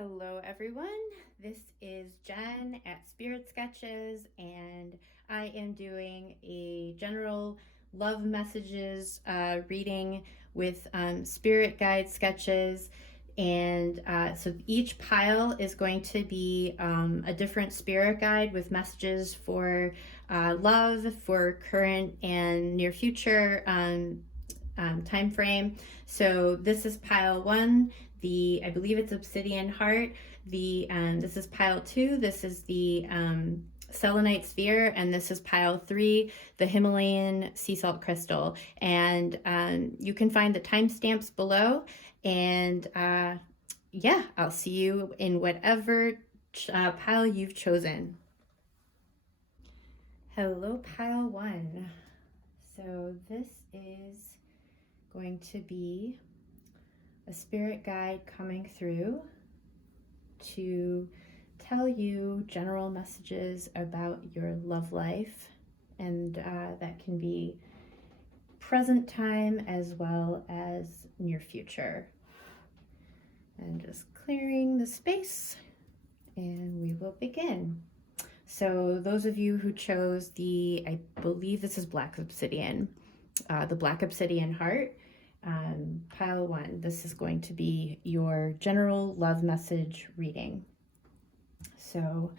Hello everyone, this is Jen at Spirit Sketches, and I am doing a general love messages reading with spirit guide sketches. And so each pile is going to be a different spirit guide with messages for love, for current and near future time frame. So this is pile 1, I believe it's Obsidian Heart. This is pile 2. This is the Selenite Sphere, and this is pile 3, the Himalayan Sea Salt crystal. And you can find the timestamps below. And yeah, I'll see you in whatever pile you've chosen. Hello, pile 1. So this is going to be a spirit guide coming through to tell you general messages about your love life, and that can be present time as well as near future. And just clearing the space, and we will begin. So those of you who chose I believe this is Black Obsidian, the Black Obsidian Heart, pile 1, this is going to be your general love message reading. So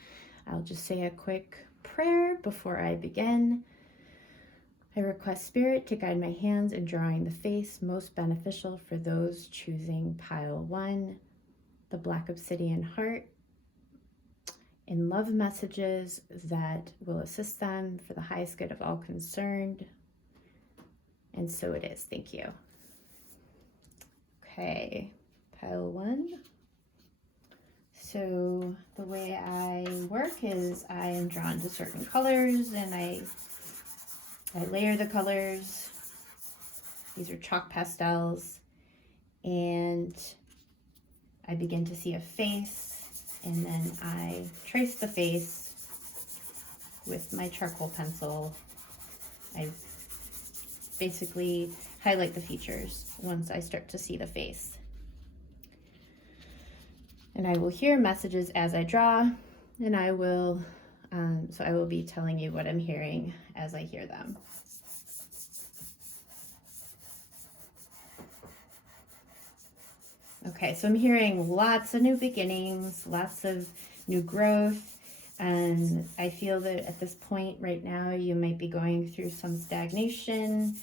I'll just say a quick prayer before I begin. I request Spirit to guide my hands in drawing the face most beneficial for those choosing pile 1, the Black Obsidian Heart, in love messages that will assist them for the highest good of all concerned. And so it is. Thank you. Okay, pile 1. So the way I work is I am drawn to certain colors, and I layer the colors. These are chalk pastels, and I begin to see a face, and then I trace the face with my charcoal pencil. I basically highlight the features once I start to see the face. And I will hear messages as I draw, and I will be telling you what I'm hearing as I hear them. Okay, so I'm hearing lots of new beginnings, lots of new growth, and I feel that at this point right now you might be going through some stagnation,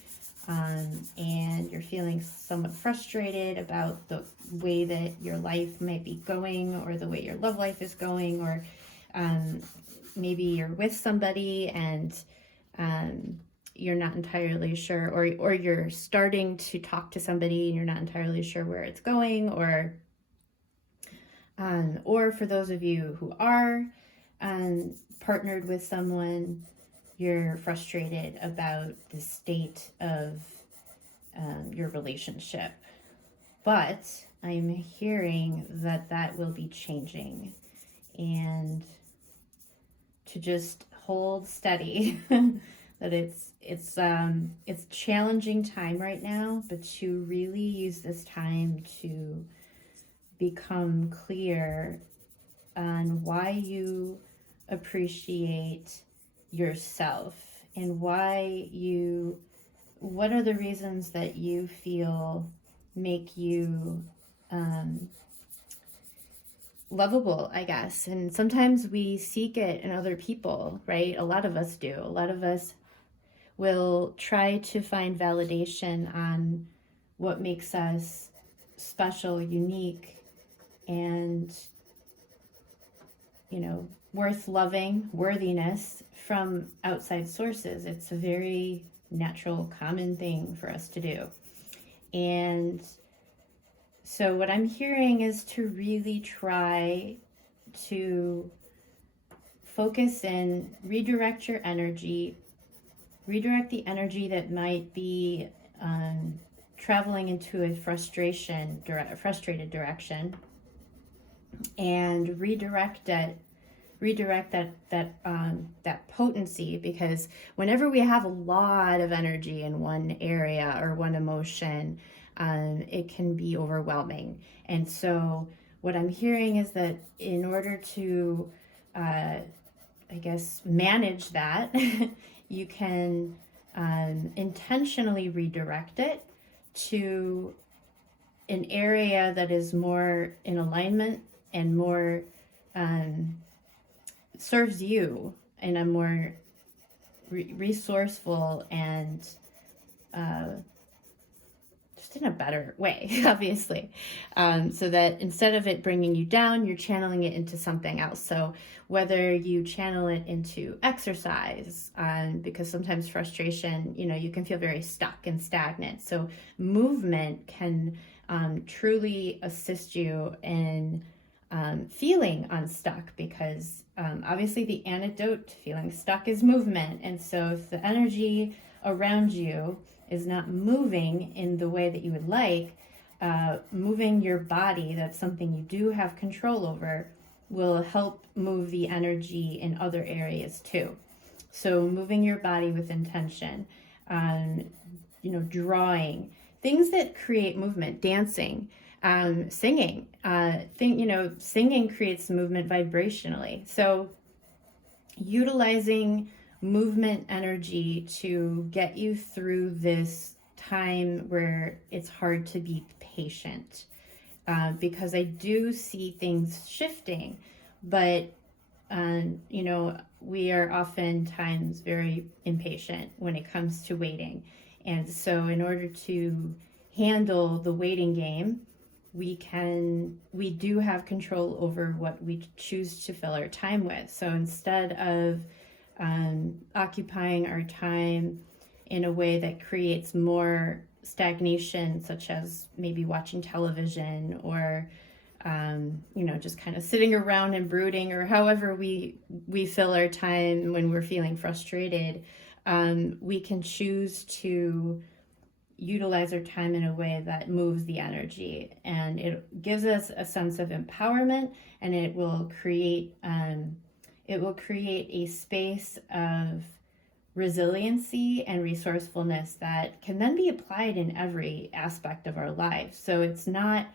and you're feeling somewhat frustrated about the way that your life might be going, or the way your love life is going, or maybe you're with somebody and you're not entirely sure, or you're starting to talk to somebody and you're not entirely sure where it's going, or for those of you who are partnered with someone, you're frustrated about the state of your relationship. But I'm hearing that will be changing, and to just hold steady. That it's challenging time right now, but to really use this time to become clear on why you appreciate yourself, and what are the reasons that you feel make you lovable, I guess. And sometimes we seek it in other people, right? A lot of us do. A lot of us will try to find validation on what makes us special, unique, and, worth loving, worthiness from outside sources. It's a very natural, common thing for us to do. And so what I'm hearing is to really try to focus in, redirect your energy, redirect the energy that might be traveling into a frustrated direction, and redirect that potency, because whenever we have a lot of energy in one area or one emotion, it can be overwhelming. And so what I'm hearing is that in order to, I guess, manage that, you can intentionally redirect it to an area that is more in alignment and more serves you in a more resourceful and just in a better way, obviously. So that instead of it bringing you down, you're channeling it into something else. So whether you channel it into exercise, because sometimes frustration, you can feel very stuck and stagnant. So movement can truly assist you in feeling unstuck, because obviously the antidote to feeling stuck is movement. And so if the energy around you is not moving in the way that you would like, moving your body, that's something you do have control over, will help move the energy in other areas too. So moving your body with intention, drawing, things that create movement, dancing, singing. Singing creates movement vibrationally. So utilizing movement energy to get you through this time where it's hard to be patient, because I do see things shifting, but we are oftentimes very impatient when it comes to waiting. And so in order to handle the waiting game, we do have control over what we choose to fill our time with. So instead of occupying our time in a way that creates more stagnation, such as maybe watching television or just kind of sitting around and brooding, or however we fill our time when we're feeling frustrated, we can choose to utilize our time in a way that moves the energy, and it gives us a sense of empowerment, and it will create a space of resiliency and resourcefulness that can then be applied in every aspect of our life. So it's not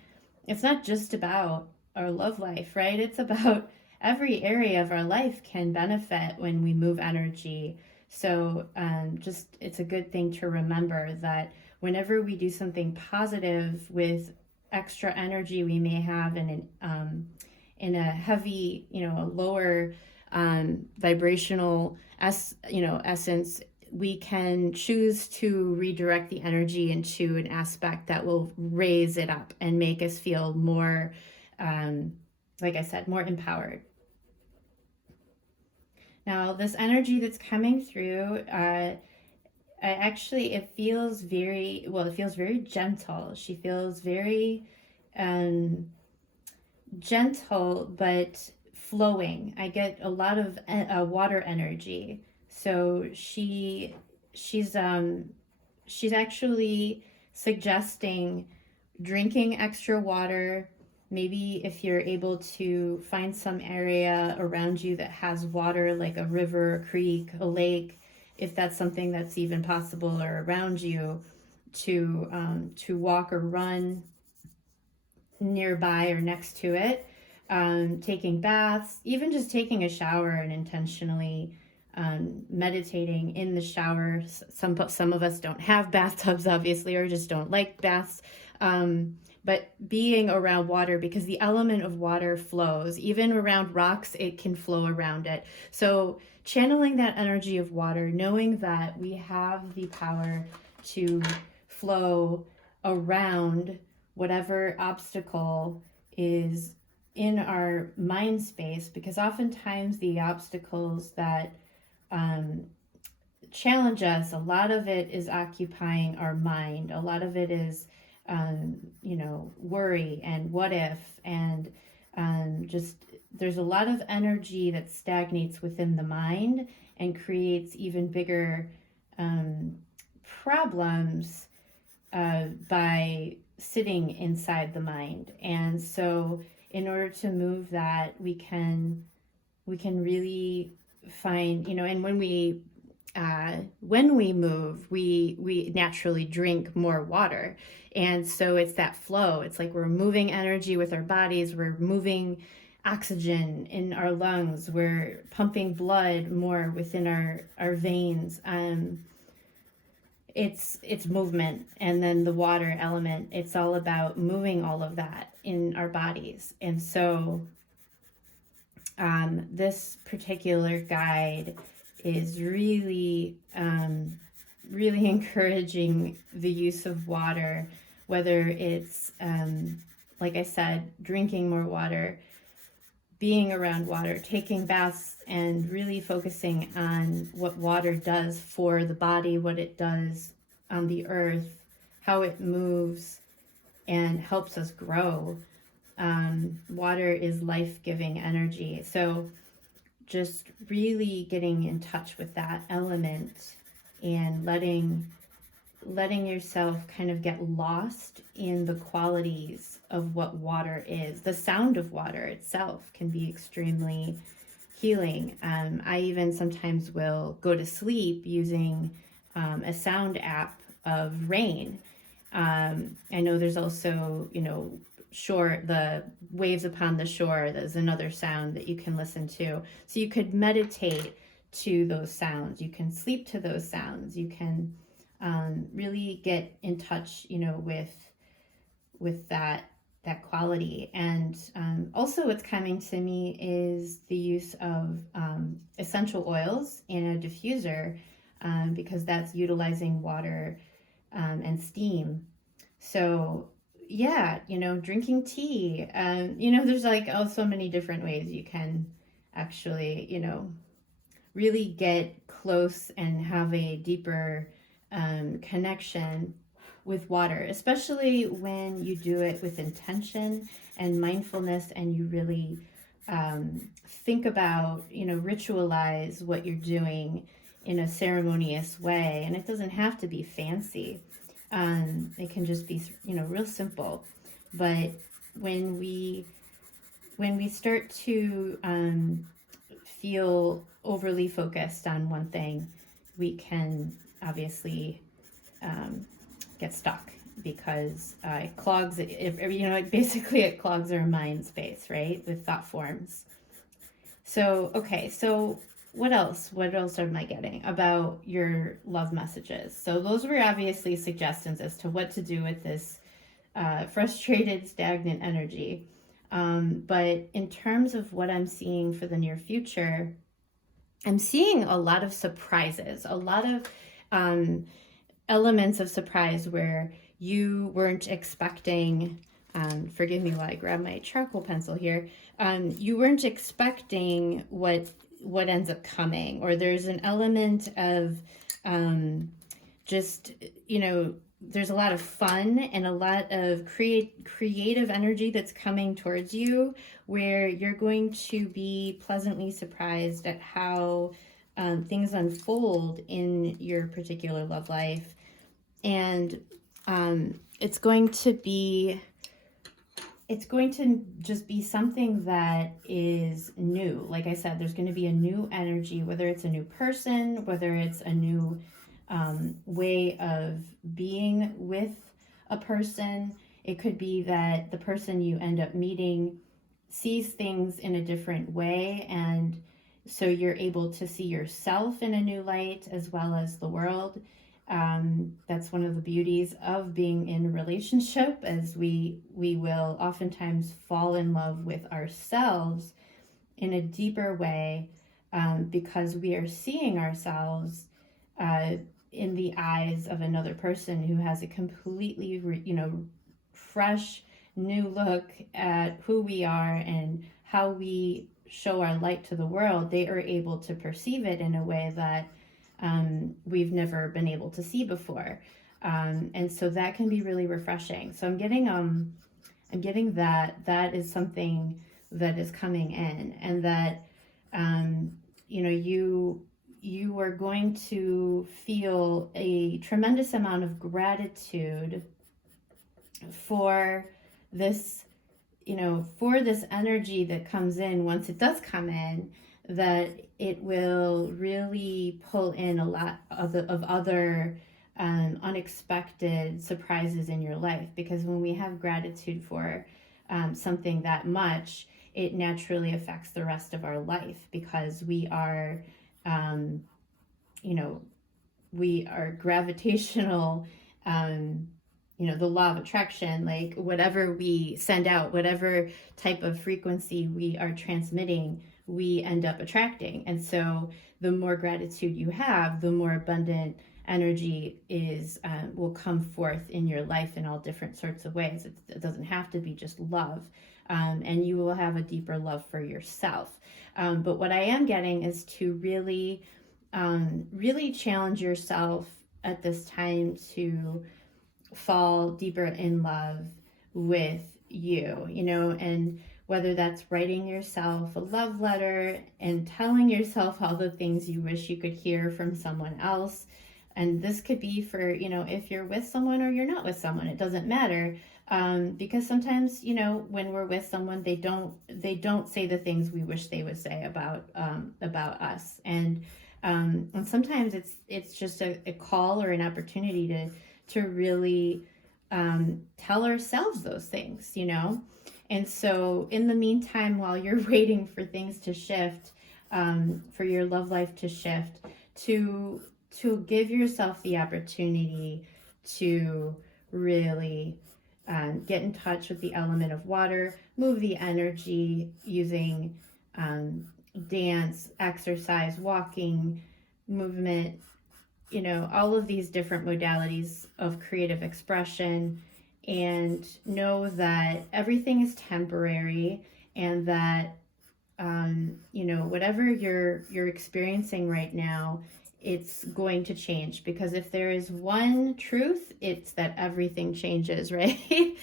just about our love life, right? It's about every area of our life can benefit when we move energy. So it's a good thing to remember that whenever we do something positive with extra energy we may have in a heavy, a lower vibrational essence, we can choose to redirect the energy into an aspect that will raise it up and make us feel more, like I said, more empowered. Now, this energy that's coming through, it feels very gentle. She feels very gentle, but flowing. I get a lot of water energy. So she's actually suggesting drinking extra water. Maybe if you're able to find some area around you that has water, like a river, a creek, a lake, if that's something that's even possible or around you, to walk or run nearby or next to it, taking baths, even just taking a shower and intentionally meditating in the shower. Some of us don't have bathtubs, obviously, or just don't like baths. But being around water, because the element of water flows, even around rocks, it can flow around it. So channeling that energy of water, knowing that we have the power to flow around whatever obstacle is in our mind space, because oftentimes the obstacles that challenge us, a lot of it is occupying our mind. A lot of it is worry and what if, and just there's a lot of energy that stagnates within the mind and creates even bigger problems by sitting inside the mind. And so in order to move that, we can really find, and when we when we move, we naturally drink more water. And so it's that flow. It's like we're moving energy with our bodies, we're moving oxygen in our lungs, we're pumping blood more within our veins. It's movement. And then the water element, it's all about moving all of that in our bodies. And so this particular guide is really really encouraging the use of water, whether it's like I said, drinking more water, being around water, taking baths, and really focusing on what water does for the body, what it does on the earth, how it moves and helps us grow. Water is life-giving energy. So just really getting in touch with that element and letting yourself kind of get lost in the qualities of what water is. The sound of water itself can be extremely healing. I even sometimes will go to sleep using a sound app of rain. I know there's also, the waves upon the shore. There's another sound that you can listen to. So you could meditate to those sounds. You can sleep to those sounds. You can really get in touch, with that quality. And also what's coming to me is the use of essential oils in a diffuser, because that's utilizing water and steam. So yeah, drinking tea, there's like so many different ways you can actually, really get close and have a deeper connection with water, especially when you do it with intention and mindfulness, and you really think about, ritualize what you're doing in a ceremonious way. And it doesn't have to be fancy. It can just be, real simple. But when we start to feel overly focused on one thing, we can obviously get stuck, because it clogs, basically it clogs our mind space, right, with thought forms. So, okay, so what else am I getting about your love messages? So those were obviously suggestions as to what to do with this frustrated, stagnant energy. But in terms of what I'm seeing for the near future, I'm seeing a lot of surprises, a lot of elements of surprise where you weren't expecting. Forgive me while I grab my charcoal pencil here. You weren't expecting what ends up coming, or there's an element of just, there's a lot of fun and a lot of creative energy that's coming towards you, where you're going to be pleasantly surprised at how things unfold in your particular love life. And it's going to just be something that is new. Like I said, there's going to be a new energy, whether it's a new person, whether it's a new way of being with a person. It could be that the person you end up meeting sees things in a different way, and so you're able to see yourself in a new light as well as the world. That's one of the beauties of being in a relationship, as we will oftentimes fall in love with ourselves in a deeper way, because we are seeing ourselves in the eyes of another person who has a completely fresh new look at who we are and how we show our light to the world. They are able to perceive it in a way that we've never been able to see before, and so that can be really refreshing. So I'm getting that is something that is coming in, and that you are going to feel a tremendous amount of gratitude for this, for this energy that comes in once it does come in, that it will really pull in a lot of other unexpected surprises in your life. Because when we have gratitude for something that much, it naturally affects the rest of our life, because we are, you know, we are gravitational, the law of attraction, like whatever we send out, whatever type of frequency we are transmitting, we end up attracting. And so the more gratitude you have, the more abundant energy will come forth in your life in all different sorts of ways. It doesn't have to be just love. And you will have a deeper love for yourself. But what I am getting is to really challenge yourself at this time to fall deeper in love with you, and whether that's writing yourself a love letter and telling yourself all the things you wish you could hear from someone else. And this could be for, if you're with someone or you're not with someone, it doesn't matter. Because sometimes, when we're with someone, they don't say the things we wish they would say about us. And sometimes it's just a call or an opportunity to really tell ourselves those things, And so in the meantime, while you're waiting for things to shift, for your love life to shift, to give yourself the opportunity to really get in touch with the element of water, move the energy using dance, exercise, walking, movement, all of these different modalities of creative expression, and know that everything is temporary, and that, whatever you're experiencing right now, it's going to change. Because if there is one truth, it's that everything changes, right?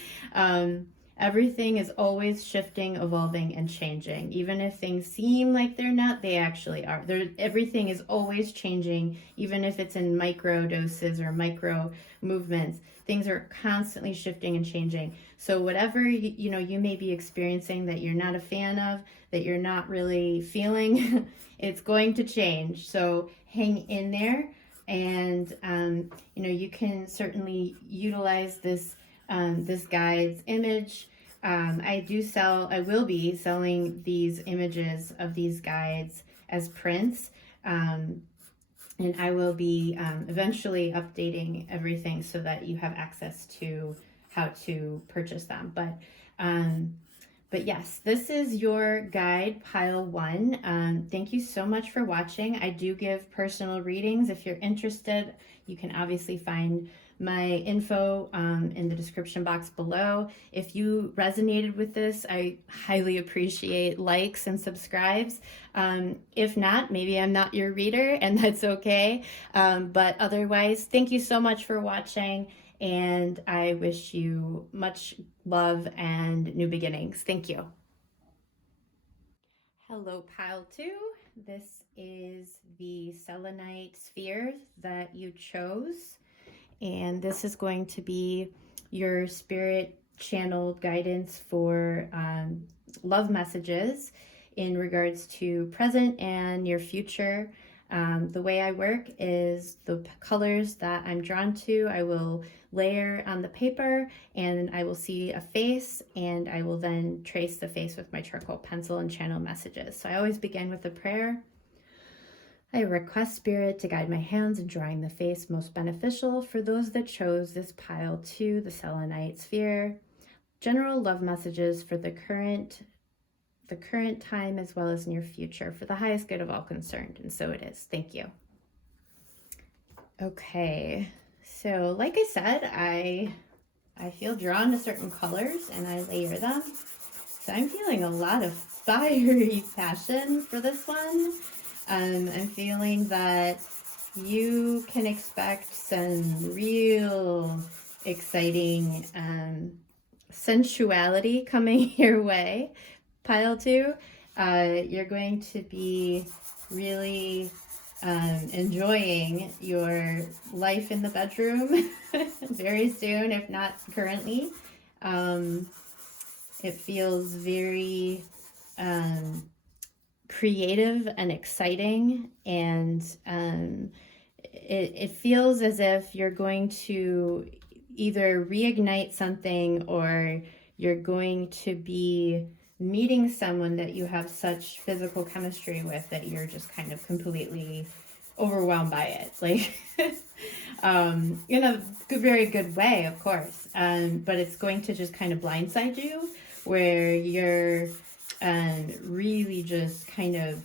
Everything is always shifting, evolving, and changing. Even if things seem like they're not, they actually are. Everything is always changing, even if it's in micro doses or micro movements. Things are constantly shifting and changing. So whatever you may be experiencing that you're not a fan of, that you're not really feeling, it's going to change. So hang in there, and you can certainly utilize this guide's image. I will be selling these images of these guides as prints, and I will be eventually updating everything so that you have access to how to purchase them. But yes, this is your guide, pile 1. Thank you so much for watching. I do give personal readings. If you're interested, you can obviously find my info in the description box below. If you resonated with this, I highly appreciate likes and subscribes. If not, maybe I'm not your reader, and that's okay. But otherwise, thank you so much for watching, and I wish you much love and new beginnings. Thank you. Hello, pile 2. This is the Selenite Sphere that you chose. And this is going to be your spirit channeled guidance for love messages in regards to present and your future. The way I work is the colors that I'm drawn to, I will layer on the paper, and I will see a face, and I will then trace the face with my charcoal pencil and channel messages. So I always begin with a prayer. I request Spirit to guide my hands in drawing the face most beneficial for those that chose this pile 2, the Selenite Sphere. General love messages for the current time as well as near future, for the highest good of all concerned. And so it is. Thank you. Okay, so like I said, I feel drawn to certain colors and I layer them. So I'm feeling a lot of fiery passion for this one. I'm feeling that you can expect some real exciting sensuality coming your way, pile 2. You're going to be really enjoying your life in the bedroom very soon, if not currently. It feels very creative and exciting, and it feels as if you're going to either reignite something, or you're going to be meeting someone that you have such physical chemistry with that you're just kind of completely overwhelmed by it, like in a very good way, of course, but it's going to just kind of blindside you, where you're really just kind of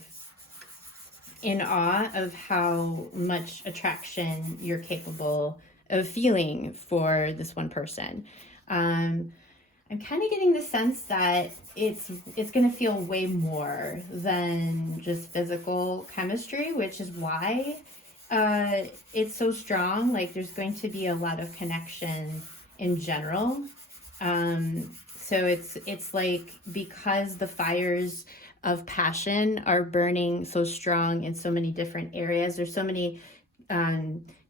in awe of how much attraction you're capable of feeling for this one person. I'm kind of getting the sense that it's going to feel way more than just physical chemistry, which is why it's so strong. Like, there's going to be a lot of connection in general. So it's like, because the fires of passion are burning so strong in so many different areas, there's so many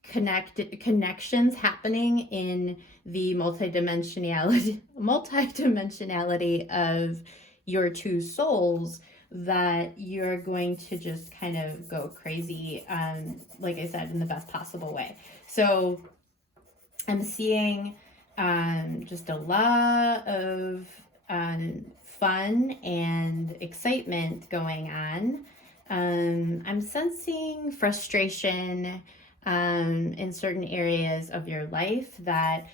connections happening in the multidimensionality of your two souls, that you're going to just kind of go crazy, like I said, in the best possible way. So I'm seeing just a lot of fun and excitement going on. I'm sensing frustration in certain areas of your life that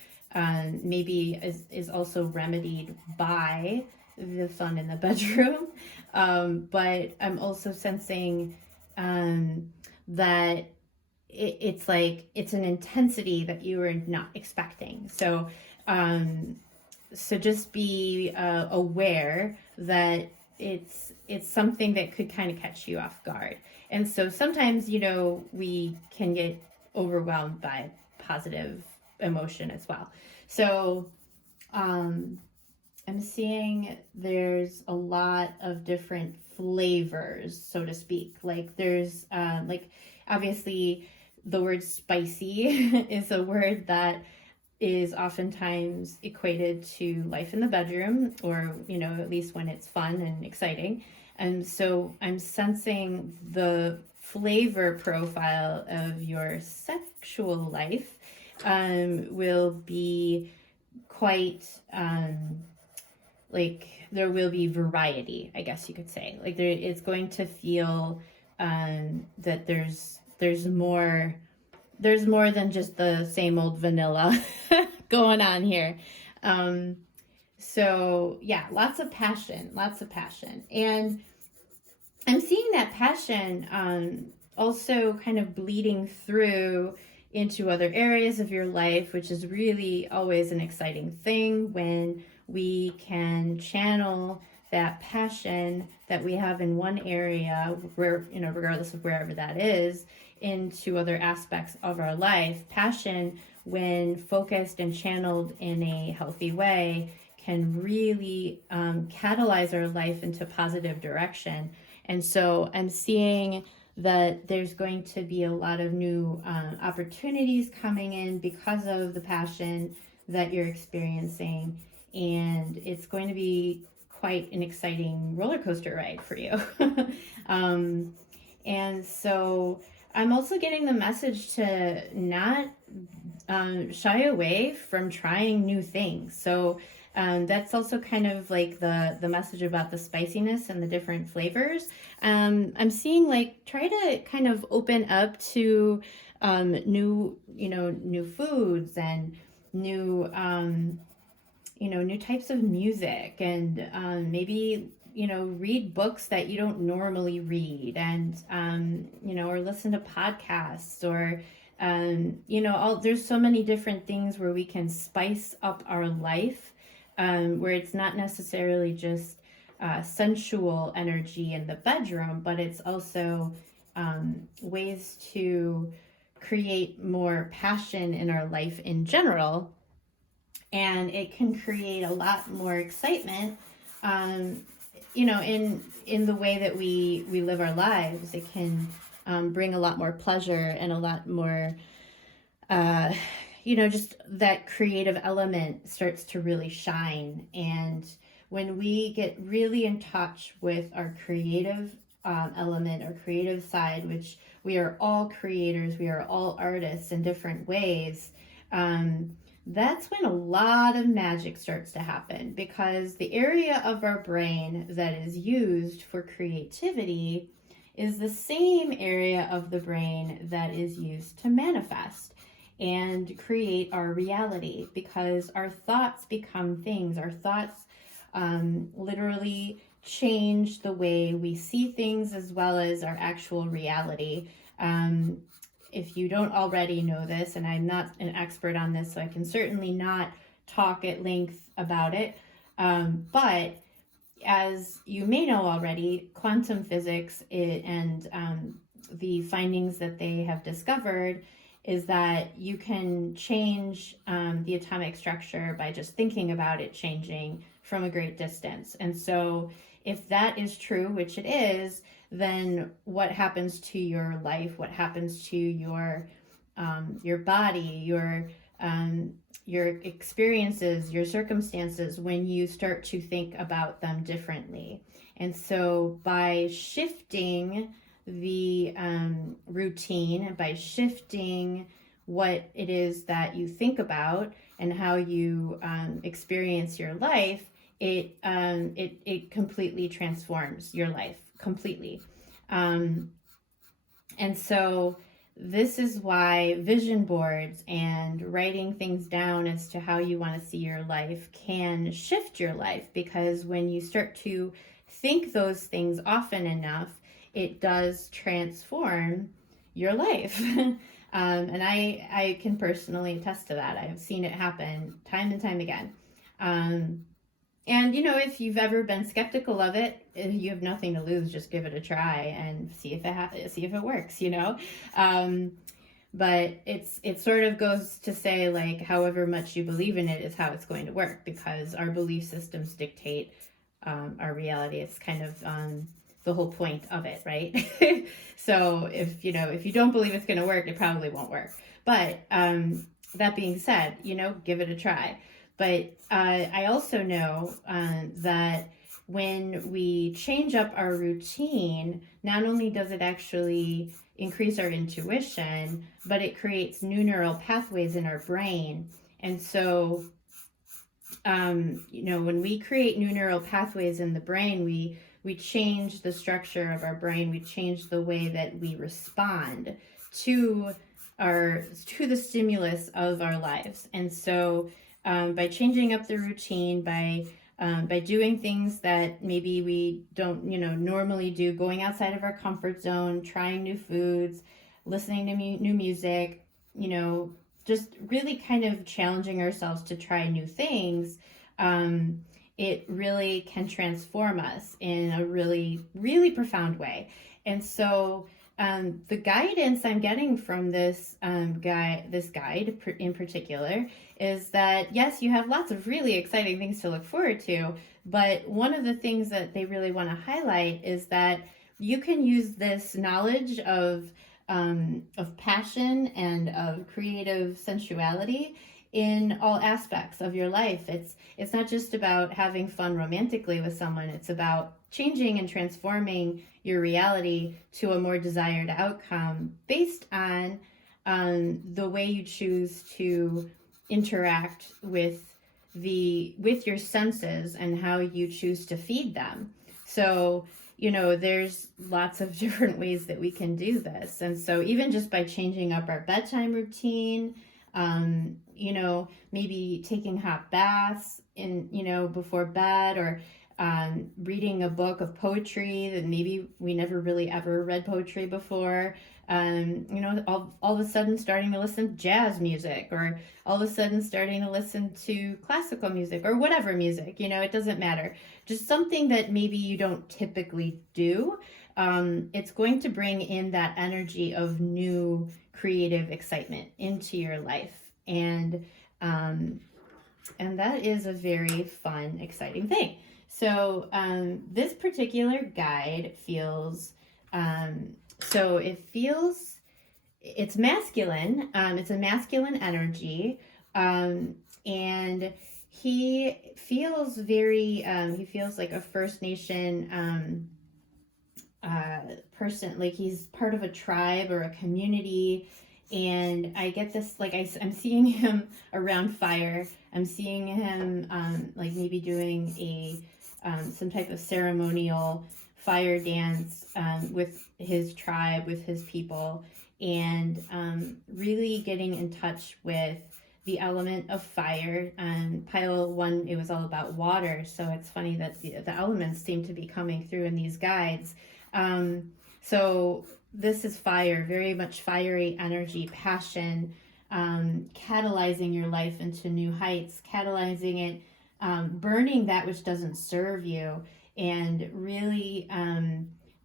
maybe is also remedied by the fun in the bedroom. But I'm also sensing that it's like, it's an intensity that you were not expecting. So just be aware that it's something that could kind of catch you off guard. And so sometimes, we can get overwhelmed by positive emotion as well. So I'm seeing there's a lot of different flavors, so to speak. Like, there's like, obviously the word spicy is a word that is oftentimes equated to life in the bedroom, or at least when it's fun and exciting. And so I'm sensing the flavor profile of your sexual life will be quite like, there will be variety, I guess you could say. Like, it's going to feel that there's more than just the same old vanilla going on here. So yeah, lots of passion. And I'm seeing that passion also kind of bleeding through into other areas of your life, which is really always an exciting thing, when we can channel that passion that we have in one area, where, regardless of wherever that is, into other aspects of our life. Passion, when focused and channeled in a healthy way, can really catalyze our life into positive direction. And so I'm seeing that there's going to be a lot of new opportunities coming in because of the passion that you're experiencing. And it's going to be quite an exciting roller coaster ride for you. And so I'm also getting the message to not shy away from trying new things. So that's also kind of like the message about the spiciness and the different flavors. I'm seeing, like, try to kind of open up to new foods and new new types of music, and maybe read books that you don't normally read, and or listen to podcasts, or there's so many different things where we can spice up our life, where it's not necessarily just sensual energy in the bedroom, but it's also ways to create more passion in our life in general. And it can create a lot more excitement, in the way that we live our lives. It can bring a lot more pleasure and a lot more, just that creative element starts to really shine. And when we get really in touch with our creative element or creative side, which we are all creators, we are all artists in different ways, that's when a lot of magic starts to happen, because the area of our brain that is used for creativity is the same area of the brain that is used to manifest and create our reality, because our thoughts become things. Our thoughts literally change the way we see things as well as our actual reality. If you don't already know this, and I'm not an expert on this, so I can certainly not talk at length about it, but as you may know already, quantum physics and the findings that they have discovered is that you can change the atomic structure by just thinking about it changing from a great distance. And so if that is true, which it is, then what happens to your life, what happens to your body, your experiences, your circumstances, when you start to think about them differently. And so by shifting the routine, by shifting what it is that you think about and how you experience your life, it completely transforms your life completely. And so this is why vision boards and writing things down as to how you want to see your life can shift your life, because when you start to think those things often enough, it does transform your life. And I can personally attest to that. I've seen it happen time and time again. And if you've ever been skeptical of it, you have nothing to lose. Just give it a try and see if it works. But it sort of goes to say, like, however much you believe in it is how it's going to work, because our belief systems dictate our reality. It's kind of the whole point of it, right? So if you don't believe it's going to work, it probably won't work. But that being said, give it a try. But I also know that when we change up our routine, not only does it actually increase our intuition, but it creates new neural pathways in our brain. And so, when we create new neural pathways in the brain, we change the structure of our brain. We change the way that we respond to the stimulus of our lives. And so, by changing up the routine, by doing things that maybe we don't, normally do, going outside of our comfort zone, trying new foods, listening to new music, just really kind of challenging ourselves to try new things, it really can transform us in a really, really profound way. And so the guidance I'm getting from this guide in particular is that, yes, you have lots of really exciting things to look forward to, but one of the things that they really want to highlight is that you can use this knowledge of passion and of creative sensuality in all aspects of your life. It's not just about having fun romantically with someone. It's about changing and transforming your reality to a more desired outcome based on the way you choose to interact with your senses and how you choose to feed them. So, there's lots of different ways that we can do this. And so even just by changing up our bedtime routine, maybe taking hot baths before bed, or reading a book of poetry that maybe we never really ever read poetry before, all of a sudden starting to listen to jazz music, or all of a sudden starting to listen to classical music, or whatever music, it doesn't matter. Just something that maybe you don't typically do. It's going to bring in that energy of new creative excitement into your life. And that is a very fun, exciting thing. So this particular guide feels, it's masculine. It's a masculine energy. And he feels very, he feels like a First Nation person, like he's part of a tribe or a community. And I get this, like I'm seeing him around fire. I'm seeing him like maybe doing a some type of ceremonial fire dance with his tribe, with his people, and really getting in touch with the element of fire. Pile one, it was all about water, so it's funny that the elements seem to be coming through in these guides. So this is fire, very much fiery energy, passion, catalyzing your life into new heights, catalyzing it, burning that which doesn't serve you, and really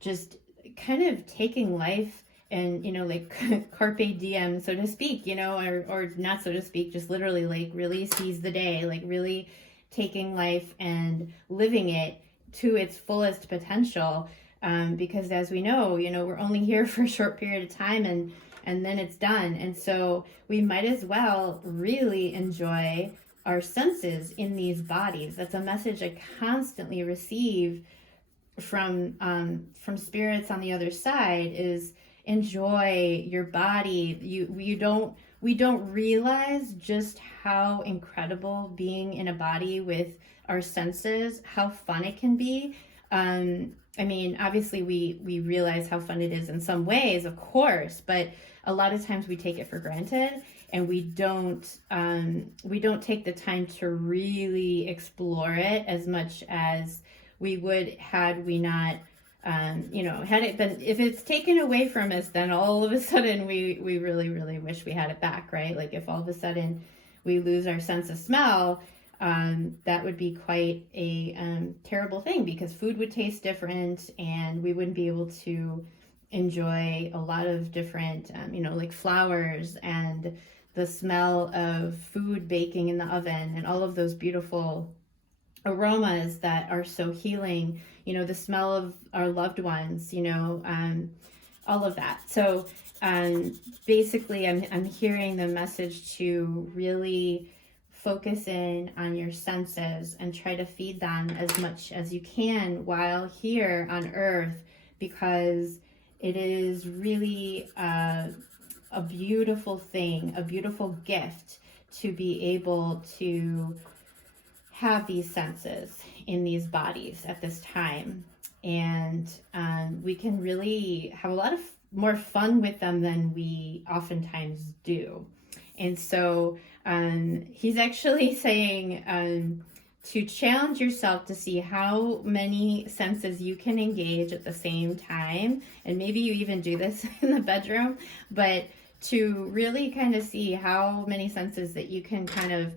just kind of taking life and, like carpe diem, so to speak, or not so to speak, just literally like really seize the day, like really taking life and living it to its fullest potential. Because as we know, we're only here for a short period of time, and then it's done. And so we might as well really enjoy our senses in these bodies. That's a message I constantly receive from spirits on the other side, is enjoy your body. We don't realize just how incredible being in a body with our senses, how fun it can be. Obviously we realize how fun it is in some ways, of course, but a lot of times we take it for granted, and we don't take the time to really explore it as much as we would had we not, had it been, if it's taken away from us, then all of a sudden we really, really wish we had it back, right? Like if all of a sudden we lose our sense of smell, that would be quite a terrible thing, because food would taste different, and we wouldn't be able to enjoy a lot of different, like flowers and the smell of food baking in the oven and all of those beautiful aromas that are so healing, the smell of our loved ones, all of that. So basically I'm hearing the message to really focus in on your senses and try to feed them as much as you can while here on earth, because it is really a beautiful thing, a beautiful gift to be able to have these senses in these bodies at this time. And we can really have a lot of more fun with them than we oftentimes do. And so he's actually saying to challenge yourself to see how many senses you can engage at the same time. And maybe you even do this in the bedroom, but to really kind of see how many senses that you can kind of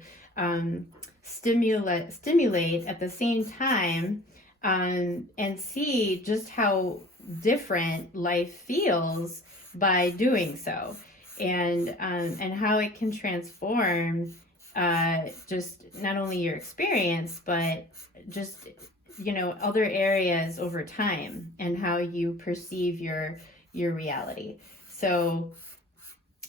stimulate at the same time, and see just how different life feels by doing so. And how it can transform just not only your experience, but just, other areas over time, and how you perceive your reality. So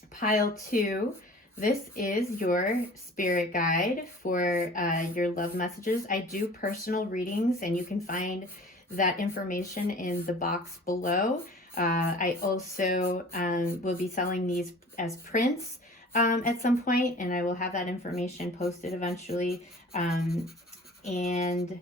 pile 2, this is your spirit guide for your love messages. I do personal readings, and you can find that information in the box below. I also will be selling these as prints at some point, and I will have that information posted eventually. And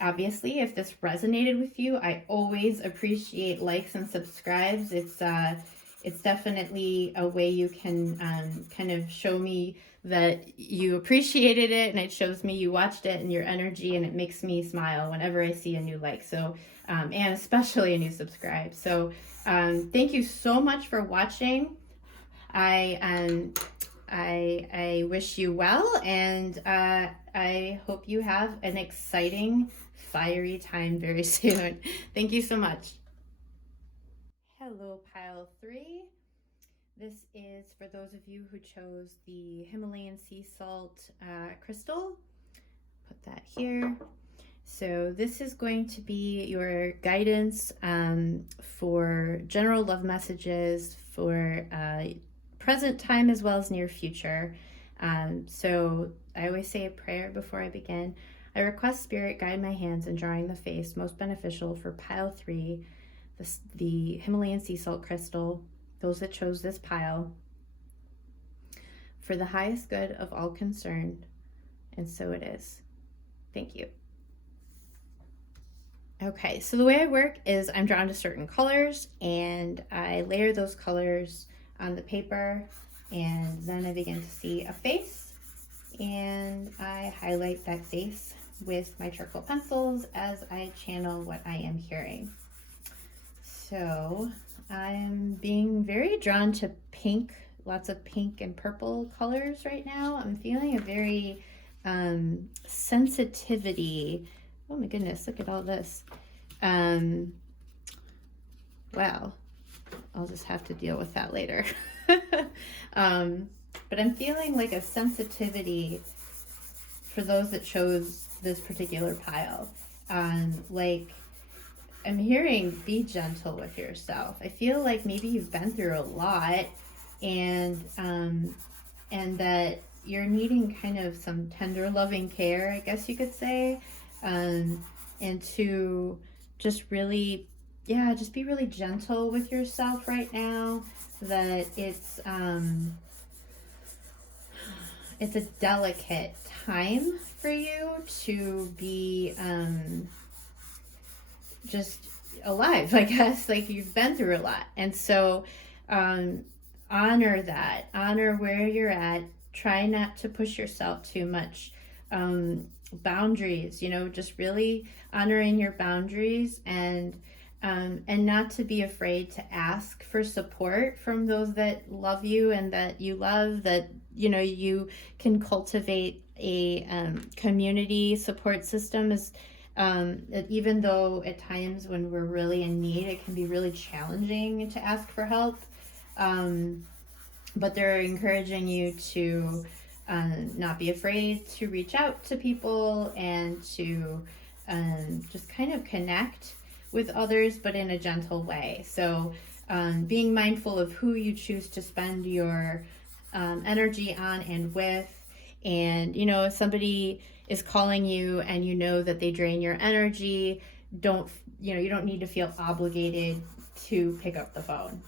obviously, if this resonated with you, I always appreciate likes and subscribes. It's definitely a way you can kind of show me that you appreciated it, and it shows me you watched it and your energy, and it makes me smile whenever I see a new like. So and especially a new subscribe. So thank you so much for watching. I wish you well, and I hope you have an exciting, fiery time very soon. Thank you so much. Hello, pile 3. This is for those of you who chose the Himalayan Sea Salt crystal. Put that here. So this is going to be your guidance for general love messages for present time as well as near future. So I always say a prayer before I begin. I request Spirit guide my hands in drawing the face most beneficial for pile 3, the Himalayan Sea Salt crystal, those that chose this pile, for the highest good of all concerned, and so it is. Thank you. Okay, so the way I work is I'm drawn to certain colors and I layer those colors on the paper, and then I begin to see a face and I highlight that face with my charcoal pencils as I channel what I am hearing. So I'm being very drawn to pink, lots of pink and purple colors right now. I'm feeling a very sensitivity. Oh my goodness, look at all this. Wow, I'll just have to deal with that later. But I'm feeling like a sensitivity for those that chose this particular pile. Like I'm hearing be gentle with yourself. I feel like maybe you've been through a lot, and that you're needing kind of some tender loving care, I guess you could say, and to just really, just be really gentle with yourself right now. That it's a delicate time for you to be just alive, I guess. Like you've been through a lot, and so honor that, honor where you're at. Try not to push yourself too much. Boundaries, just really honoring your boundaries, and not to be afraid to ask for support from those that love you and that you love, that you can cultivate a community support system. Is even though at times when we're really in need, it can be really challenging to ask for help, but they're encouraging you to not be afraid to reach out to people and to just kind of connect with others, but in a gentle way. So being mindful of who you choose to spend your energy on and with. And, if somebody is calling you and that they drain your energy, you don't need to feel obligated to pick up the phone.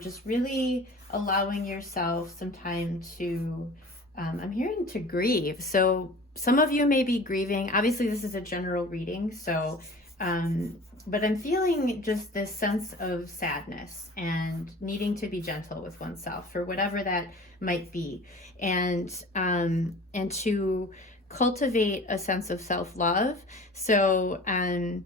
Just really allowing yourself some time to, I'm hearing to grieve. So some of you may be grieving. Obviously, this is a general reading. So, but I'm feeling just this sense of sadness and needing to be gentle with oneself for whatever that might be. And to cultivate a sense of self-love. So, I'm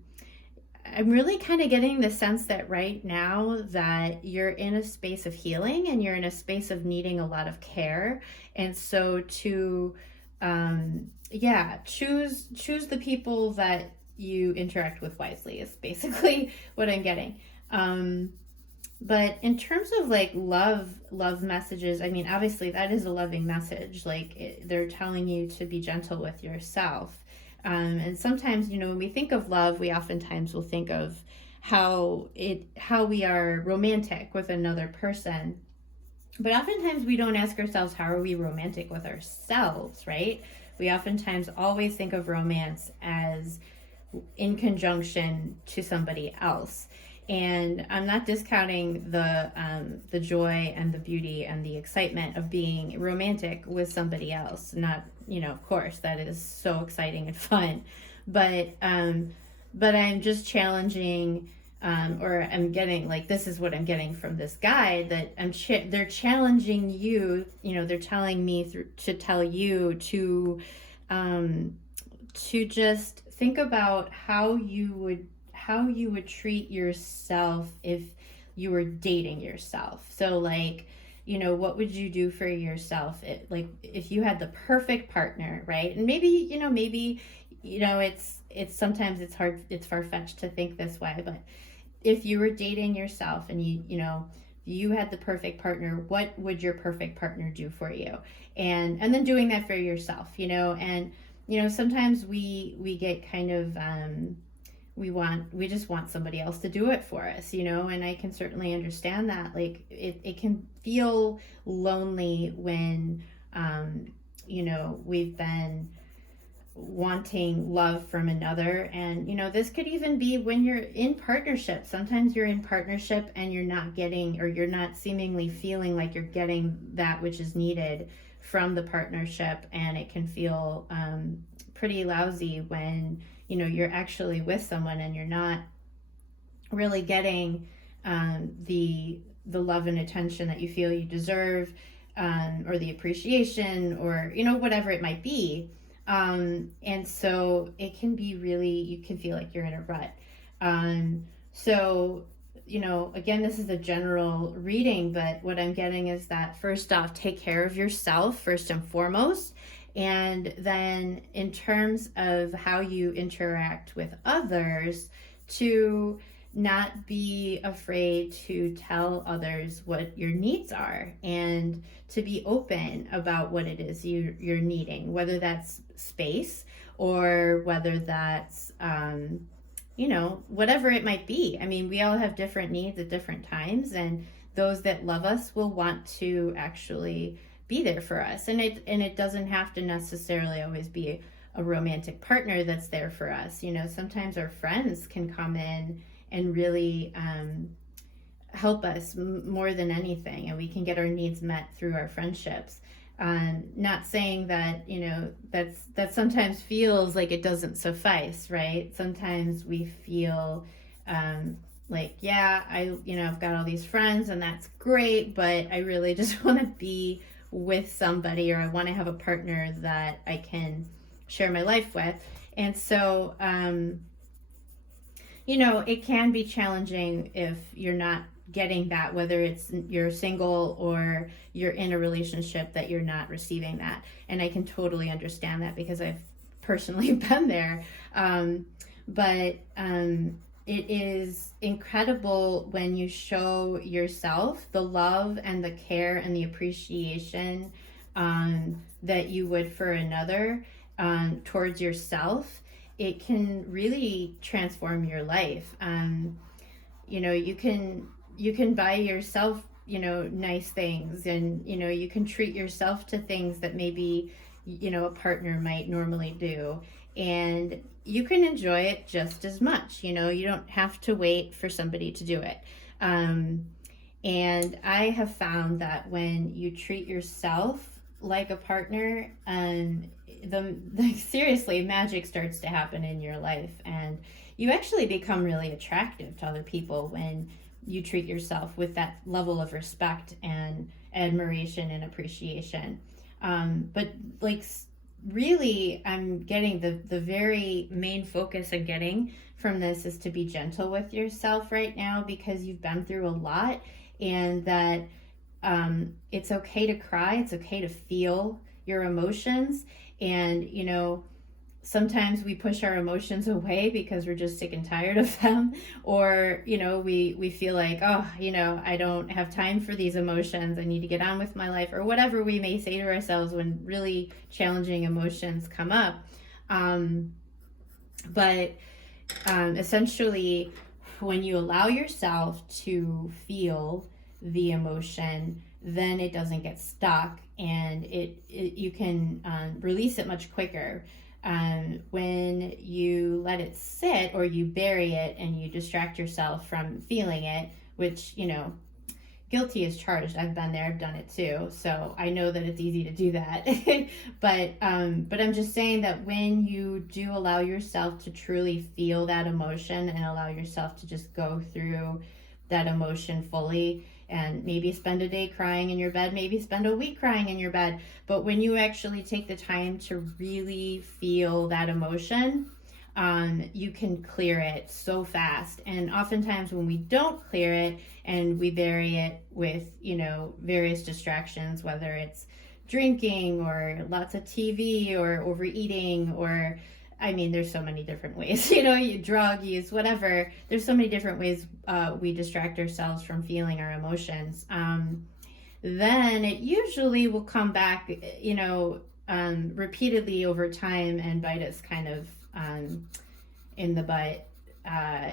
really kind of getting the sense that right now that you're in a space of healing and you're in a space of needing a lot of care. And so to, choose the people that you interact with wisely is basically what I'm getting. But in terms of like love messages, I mean, obviously that is a loving message. Like they're telling you to be gentle with yourself. And sometimes, when we think of love, we oftentimes will think of how we are romantic with another person. But oftentimes we don't ask ourselves, how are we romantic with ourselves, right? We oftentimes always think of romance as in conjunction to somebody else. And I'm not discounting the joy and the beauty and the excitement of being romantic with somebody else. Not, of course, that is so exciting and fun. But I'm just challenging, or I'm getting, like, this is what I'm getting from this guide, that they're challenging you, they're telling me to tell you to just think about how you would treat yourself if you were dating yourself. So like, what would you do for yourself? Like if you had the perfect partner, right? And maybe it's sometimes it's hard, it's far-fetched to think this way, but if you were dating yourself and you had the perfect partner, what would your perfect partner do for you? And then doing that for yourself, and sometimes we get kind of we just want somebody else to do it for us, and I can certainly understand that. Like it can feel lonely when we've been wanting love from another. And, this could even be when you're in partnership. Sometimes you're in partnership and you're not getting, or you're not seemingly feeling like you're getting that which is needed from the partnership. And it can feel pretty lousy when, you're actually with someone and you're not really getting the love and attention that you feel you deserve, or the appreciation, or whatever it might be. And so it can be really, you can feel like you're in a rut. So again, this is a general reading, but what I'm getting is that, first off, take care of yourself first and foremost. And then in terms of how you interact with others, to not be afraid to tell others what your needs are, and to be open about what it is you're needing, whether that's space, or whether that's whatever it might be. I mean, we all have different needs at different times, and those that love us will want to actually be there for us. And it doesn't have to necessarily always be a romantic partner that's there for us. Sometimes our friends can come in and really help us more than anything, and we can get our needs met through our friendships. Not saying that that sometimes feels like it doesn't suffice, right? Sometimes we feel like, yeah, I've got all these friends and that's great, but I really just want to be with somebody, or I want to have a partner that I can share my life with. And so it can be challenging if you're not getting that, whether it's you're single or you're in a relationship, that you're not receiving that. And I can totally understand that, because I've personally been there. But it is incredible when you show yourself the love and the care and the appreciation that you would for another, towards yourself. It can really transform your life. You can buy yourself, nice things, and, you can treat yourself to things that maybe, a partner might normally do. And you can enjoy it just as much. You don't have to wait for somebody to do it. And I have found that when you treat yourself like a partner, seriously, magic starts to happen in your life, and you actually become really attractive to other people when you treat yourself with that level of respect and admiration and appreciation. But really, I'm getting the very main focus I'm getting from this is to be gentle with yourself right now, because you've been through a lot, and that it's okay to cry. It's okay to feel your emotions. And, sometimes we push our emotions away because we're just sick and tired of them, or, we feel like, oh, I don't have time for these emotions. I need to get on with my life, or whatever we may say to ourselves when really challenging emotions come up. But essentially, when you allow yourself to feel the emotion, then it doesn't get stuck, and you can release it much quicker. When you let it sit, or you bury it and you distract yourself from feeling it, which, guilty as charged. I've been there, I've done it too. So I know that it's easy to do that. But I'm just saying that when you do allow yourself to truly feel that emotion, and allow yourself to just go through that emotion fully, and maybe spend a day crying in your bed, maybe spend a week crying in your bed. But when you actually take the time to really feel that emotion, you can clear it so fast. And oftentimes when we don't clear it and we bury it with, various distractions, whether it's drinking or lots of TV or overeating, or there's so many different ways, you drug use, whatever. There's so many different ways we distract ourselves from feeling our emotions. Then it usually will come back, repeatedly over time, and bite us kind of in the butt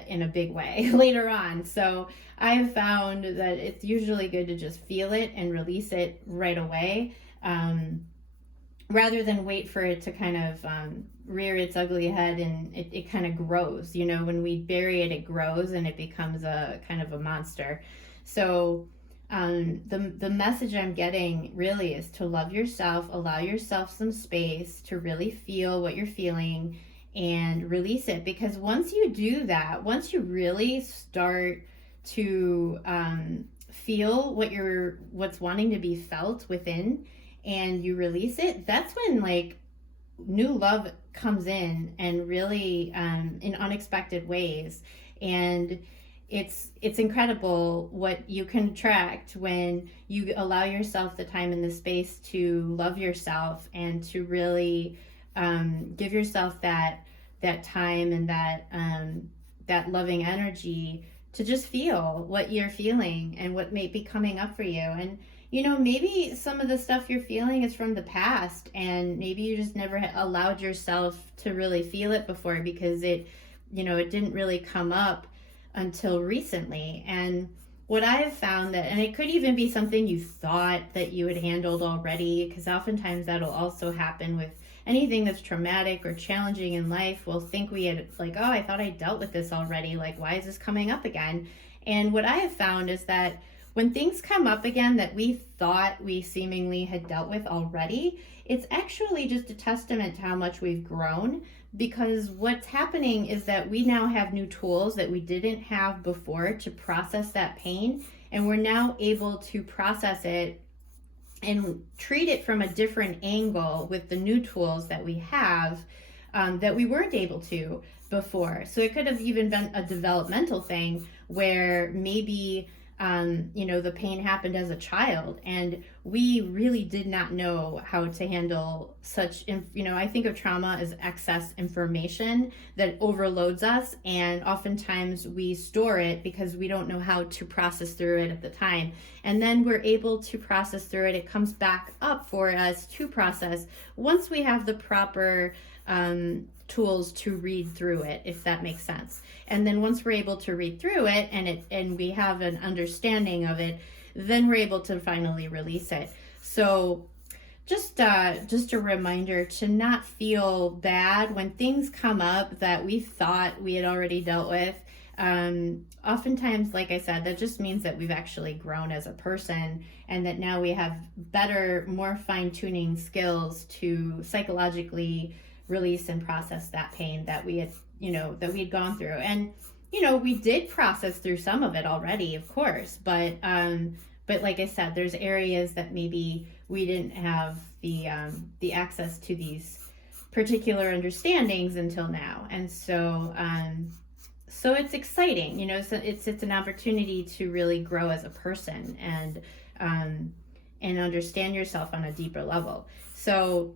in a big way later on. So I've found that it's usually good to just feel it and release it right away. rather than wait for it to kind of rear its ugly head, and it kind of grows. When we bury it, it grows and it becomes a kind of a monster. So the message I'm getting really is to love yourself, allow yourself some space to really feel what you're feeling and release it. Because once you do that, once you really start to feel what's wanting to be felt within, and you release it, that's when like new love comes in, and really in unexpected ways. And it's incredible what you can attract when you allow yourself the time and the space to love yourself, and to really give yourself that time and that loving energy to just feel what you're feeling and what may be coming up for you. And maybe some of the stuff you're feeling is from the past, and maybe you just never allowed yourself to really feel it before, because it didn't really come up until recently. And what I have found and it could even be something you thought that you had handled already, because oftentimes that'll also happen with anything that's traumatic or challenging in life. We'll think we had, like, oh, I thought I dealt with this already. Like, why is this coming up again? And what I have found is that when things come up again that we thought we seemingly had dealt with already, it's actually just a testament to how much we've grown. Because what's happening is that we now have new tools that we didn't have before to process that pain. And we're now able to process it and treat it from a different angle with the new tools that we have, that we weren't able to before. So it could have even been a developmental thing where maybe the pain happened as a child, and we really did not know how to handle such, I think of trauma as excess information that overloads us, and oftentimes we store it because we don't know how to process through it at the time. And then we're able to process through it. It comes back up for us to process once we have the proper tools to read through it, if that makes sense. And then once we're able to read through it and we have an understanding of it, then we're able to finally release it. So just a reminder to not feel bad when things come up that we thought we had already dealt with. Oftentimes, like I said, that just means that we've actually grown as a person, and that now we have better, more fine-tuning skills to psychologically release and process that pain that we had gone through. And we did process through some of it already, of course, but like I said, there's areas that maybe we didn't have the access to these particular understandings until now. And so it's exciting, so it's an opportunity to really grow as a person and understand yourself on a deeper level. So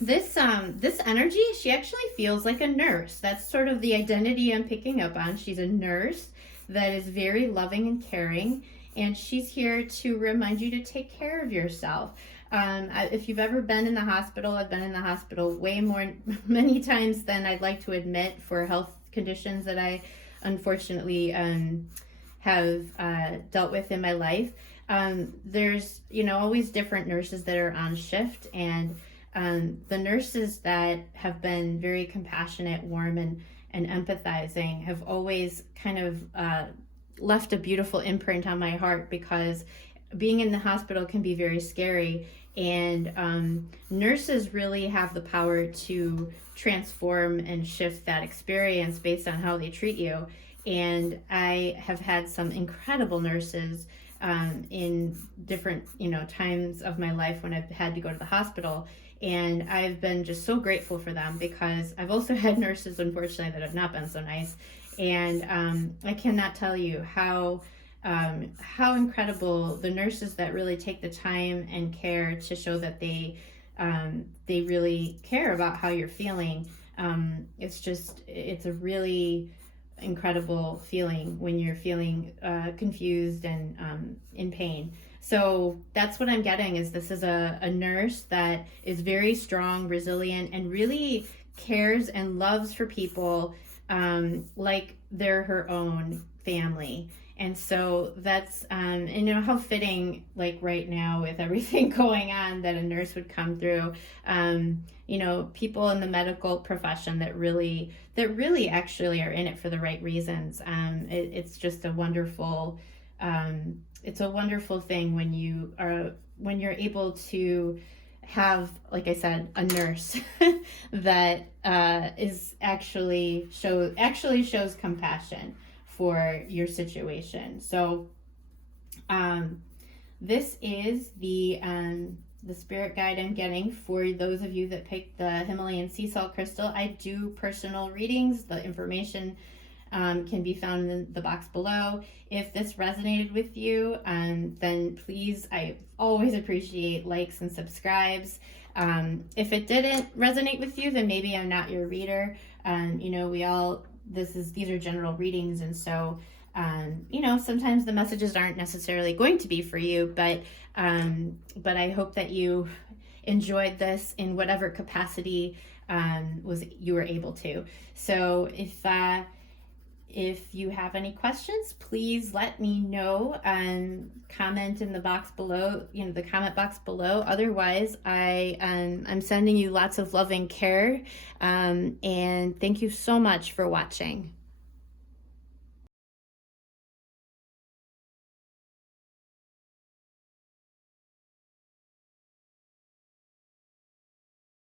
this energy, she actually feels like a nurse. That's sort of the identity I'm picking up on. She's a nurse that is very loving and caring, and she's here to remind you to take care of yourself. If you've ever been in the hospital, I've been in the hospital many times than I'd like to admit, for health conditions that I unfortunately have dealt with in my life. There's always different nurses that are on shift, and the nurses that have been very compassionate, warm, and empathizing have always kind of left a beautiful imprint on my heart, because being in the hospital can be very scary, and nurses really have the power to transform and shift that experience based on how they treat you. And I have had some incredible nurses in different times of my life when I've had to go to the hospital. And I've been just so grateful for them, because I've also had nurses, unfortunately, that have not been so nice. And I cannot tell you how incredible the nurses that really take the time and care to show that they really care about how you're feeling. It's a really incredible feeling when you're feeling confused and in pain. So that's what I'm getting, is this is a nurse that is very strong, resilient, and really cares and loves for people like they're her own family. And so that's, and you know, how fitting, like right now with everything going on, that a nurse would come through. You know, people in the medical profession that really actually are in it for the right reasons. It's just a wonderful, it's a wonderful thing when you're able to have, like I said, a nurse that is actually shows compassion for your situation. So this is the spirit guide I'm getting for those of you that picked the Himalayan Sea Salt crystal. I do personal readings. The information can be found in the box below. If this resonated with you, then please, I always appreciate likes and subscribes. If it didn't resonate with you, then maybe I'm not your reader. You know, these are general readings, and so you know, sometimes the messages aren't necessarily going to be for you, but I hope that you enjoyed this in whatever capacity you were able to. So if you have any questions, please let me know. Comment in the box below, you know, the comment box below. Otherwise, I'm sending you lots of loving care, and thank you so much for watching.